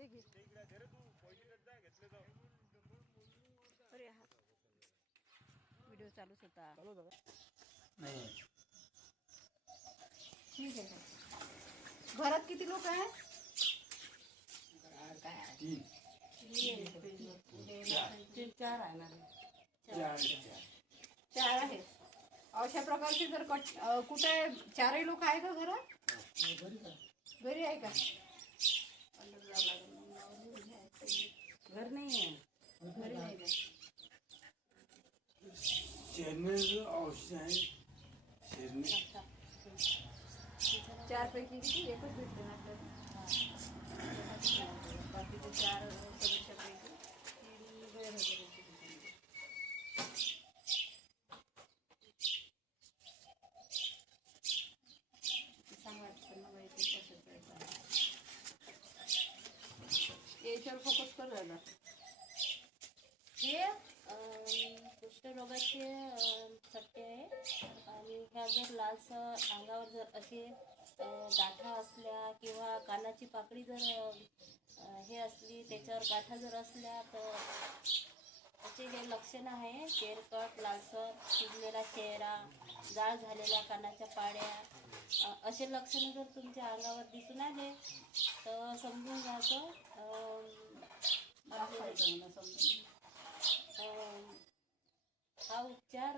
ते घे अरे हा व्हिडिओ चालूच होता। नाही। ठीक आहे घरात किती लोक आहे चार आहे ना चार चार. चार आहे. अशा प्रकारचे जर कट कुठे चारही लोक आहे का घरात? घरी आहे का? शेरण्याचं औषध आहे शेरणे चार पैकी किती? एकच भेटते ना आपल्याला? बाकीचे चार सदस्यापैकी तीन गैरहजर. याच्यावर फोकस कर हे अं, कुष्ठरोगाचे अं, चट्टे आहे. आणि ह्या जर लालसर अंगावर जर असे गाठा असल्या किंवा कानाची पाकळी जर हे असली त्याच्यावर गाठा जर असल्या तर त्याचे हे लक्षण आहे. तेलकट लालसर शिजलेला चेहरा जाळ झालेल्या कानाच्या पाड्या असे लक्षणं जर तुमच्या अंगावर दिसून आले तर समजून घ्यायचं अं, हा उपचार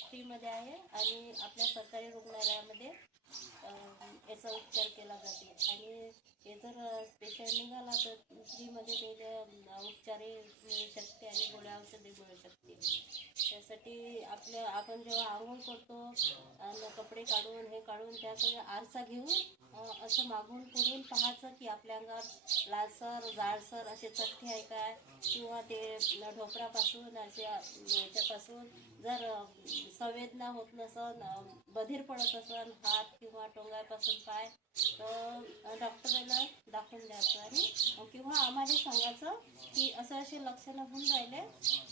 फ्रीमध्ये आहे आणि आपल्या सरकारी रुग्णालयामध्ये याचा उपचार केला जाते. आणि हे जर स्पेशल निघाला तर फ्रीमध्ये ते उपचारही मिळू शकते आणि गोळ्या औषधे मिळू शकते. त्यासाठी आपलं आपण जेव्हा आंघोळ करतो कपडे काढून हे काढून त्याचा आरसा घेऊन असं मागून करून पाहायचं की आपल्या अंगावर लालसर जाडसर असे चटके आहे काय? किंवा ते ढोपरापासून असे याच्यापासून जर संवेदना होत नसन बधीर पडत असन हात किंवा टोंगापासून पाय तर डॉक्टरला दाखवून द्यायचं आणि किंवा आम्हाला सांगायचं की असं असे लक्षणं होऊन राहिले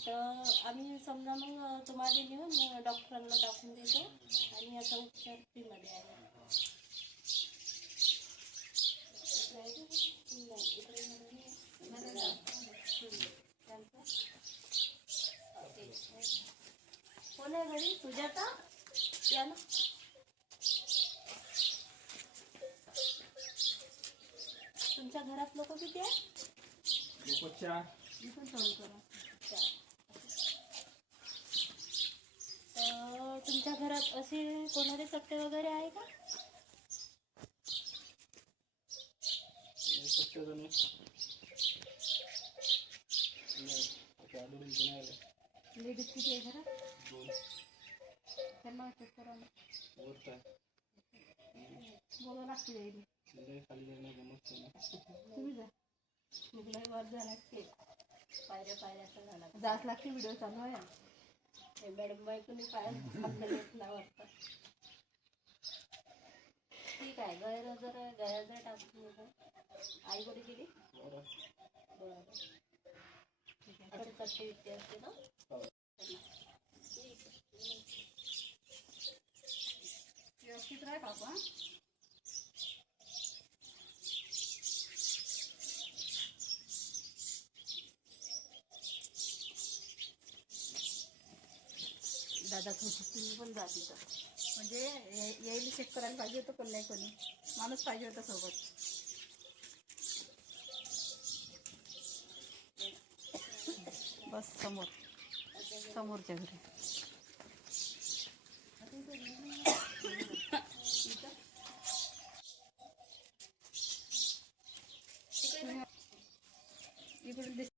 तर आम्ही समजा मग तुम्हाला नेऊन डॉक्टरांना दाखवून देतो आणि याचा उपचार फ्रीमध्ये आहे. आहे घरी सुजाता या ना? तुमच्या घरात लोक किती आहे लोक चार। इथून चालू करा। चार. तर तुमच्या घरात असे कोणाचे चट्टे वगैरे आहे का? जण नाही. लेडीज किती आहे घरात दोन. त्यांना चेक करा ना. वरता बोलावं लागते यायला. लय खाली जाणं जमत नाही? ना. तुम्ही जा. वर झाला पायऱ्या पायऱ्याचा झाला. जात लागते व्हिडिओ चालू आहे. हे मॅडम काय आपल्याला येत नाही वाटतं. ठीक आहे गैर जर गैर जर टाकून. आई कुठे गेली? असे असते ना. व्यवस्थित राहा काका दादा थोडी तुम्ही पण जा तिथं म्हणजे या- यायला चेक करायला पाहिजे होतं पण नाही कोणी. माणूस पाहिजे होता सोबत. बस समोर. समोरच्या घरी. इकडून